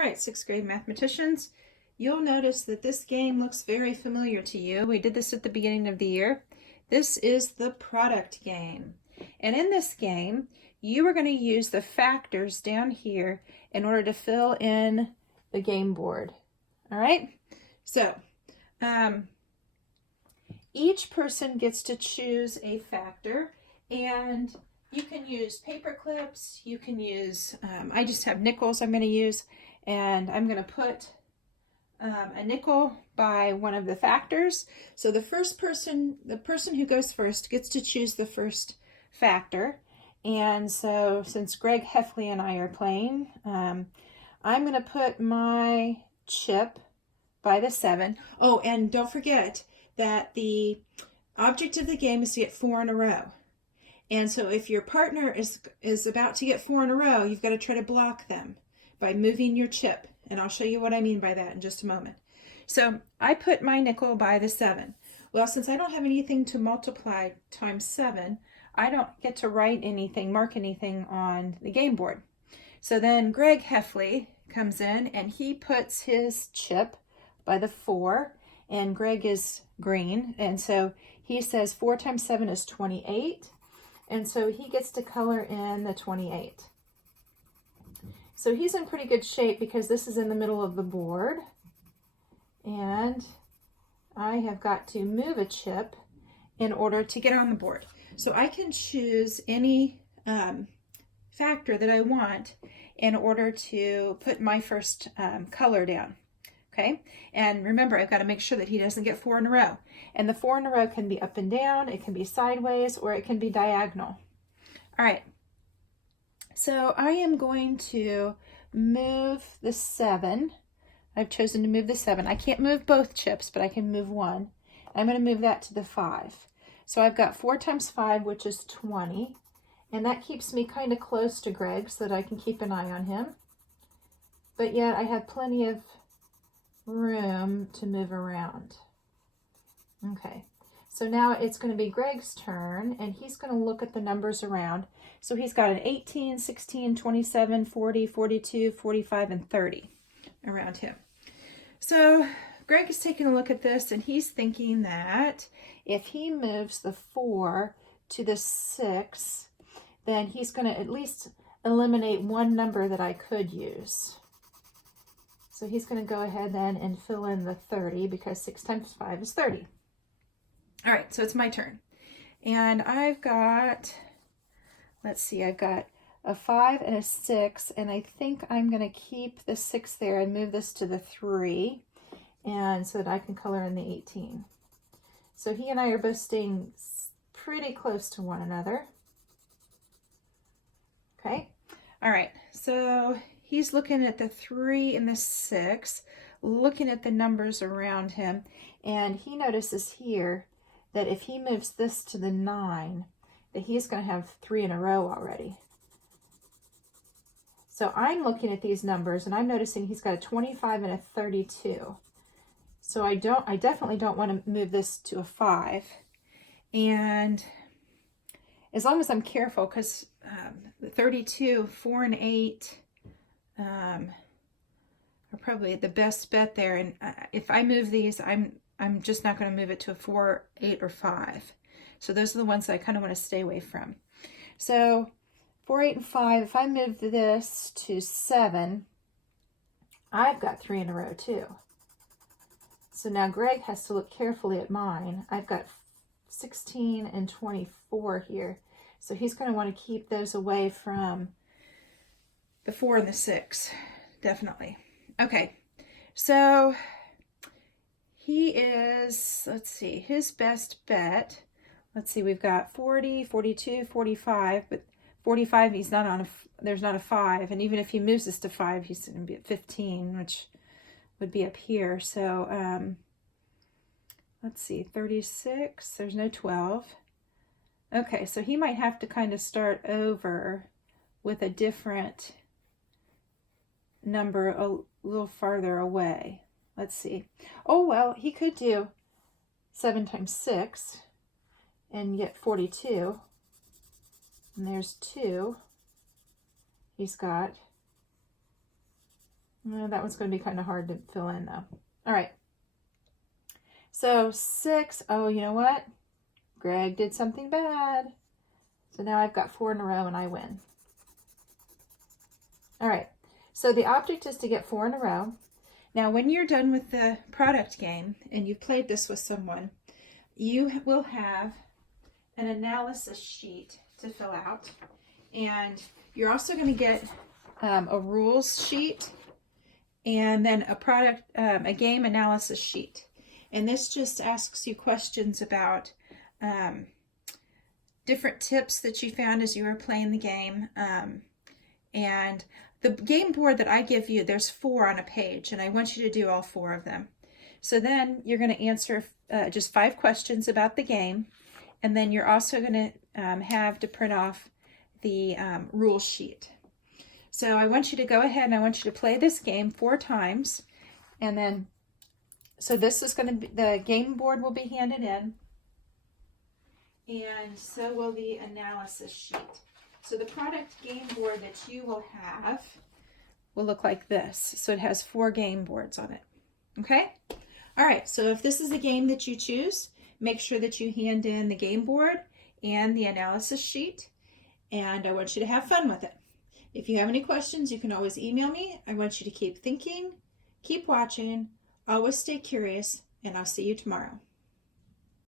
right, sixth grade mathematicians, you'll notice that this game looks very familiar to you. We did this at the beginning of the year. This is the product game. And in this game, you are going to use the factors down here in order to fill in the game board. All right? So, each person gets to choose a factor, and you can use paper clips, you can use, I just have nickels I'm going to use, and I'm going to put a nickel by one of the factors. So the person who goes first gets to choose the first factor. And so since Greg Heffley and I are playing, I'm going to put my chip by the 7. Oh, and don't forget that the object of the game is to get 4 in a row. And so if your partner is about to get 4 in a row, you've got to try to block them by moving your chip. And I'll show you what I mean by that in just a moment. So I put my nickel by the 7. Well, since I don't have anything to multiply times 7, I don't get to write anything, mark anything on the game board. So then Greg Heffley comes in and he puts his chip by the 4, and Greg is green, and so he says 4 times 7 is 28, and so he gets to color in the 28. So he's in pretty good shape because this is in the middle of the board, and I have got to move a chip in order to get on the board. So I can choose any factor that I want in order to put my first color down. Okay, and remember, I've got to make sure that he doesn't get 4 in a row. And the 4 in a row can be up and down, it can be sideways, or it can be diagonal. All right, so I am going to move the 7. I've chosen to move the 7. I can't move both chips, but I can move one. I'm going to move that to the 5. So I've got 4 times 5, which is 20. And that keeps me kind of close to Greg so that I can keep an eye on him. But yet I have plenty of room to move around. Okay, so now it's going to be Greg's turn, and he's going to look at the numbers around. So he's got an 18, 16, 27, 40, 42, 45, and 30 around him. So Greg is taking a look at this, and he's thinking that if he moves the 4 to the 6, then he's going to at least eliminate one number that I could use. So he's going to go ahead then and fill in the 30 because 6 times 5 is 30. All right, so it's my turn. And I've got, let's see, I've got a 5 and a 6, and I think I'm going to keep the 6 there and move this to the 3, and so that I can color in the 18. So he and I are both staying pretty close to one another. Okay, all right, so he's looking at the 3 and the 6, looking at the numbers around him, and he notices here that if he moves this to the 9, that he's going to have 3 in a row already. So I'm looking at these numbers, and I'm noticing he's got a 25 and a 32. So I definitely don't want to move this to a 5. And as long as I'm careful, because the 32, 4 and 8, are probably the best bet there, and if I move these, I'm just not going to move it to a 4, 8, or 5. So those are the ones that I kind of want to stay away from. So 4, 8, and 5, if I move this to 7, I've got 3 in a row too. So now Greg has to look carefully at mine. I've got 16 and 24 here. So he's going to want to keep those away from the 4 and the 6, definitely. Okay, so he is, let's see, his best bet, let's see, we've got 40, 42, 45, but 45, he's not on there's not a 5, and even if he moves this to 5, he's going to be at 15, which would be up here. So, let's see, 36, there's no 12. Okay, so he might have to kind of start over with a different number a little farther away. Let's see. Oh, well, he could do 7 times 6 and get 42. And there's 2. He's got Well, that one's going to be kind of hard to fill in though. All right. So 6. Oh, you know what? Greg did something bad. So now I've got 4 in a row and I win. All right. So the object is to get 4 in a row. Now, when you're done with the product game and you've played this with someone, you will have an analysis sheet to fill out. And you're also going to get a rules sheet and then a game analysis sheet. And this just asks you questions about different tips that you found as you were playing the game. And the game board that I give you, there's 4 on a page, and I want you to do all 4 of them. So then you're going to answer just 5 questions about the game, and then you're also going to have to print off the rules sheet. So I want you to go ahead and I want you to play this game 4 times, and then so this is going to be, the game board will be handed in, and so will the analysis sheet. So the product game board that you will have will look like this. So it has 4 game boards on it. Okay? All right, so if this is the game that you choose, make sure that you hand in the game board and the analysis sheet, and I want you to have fun with it. If you have any questions, you can always email me. I want you to keep thinking, keep watching, always stay curious, and I'll see you tomorrow.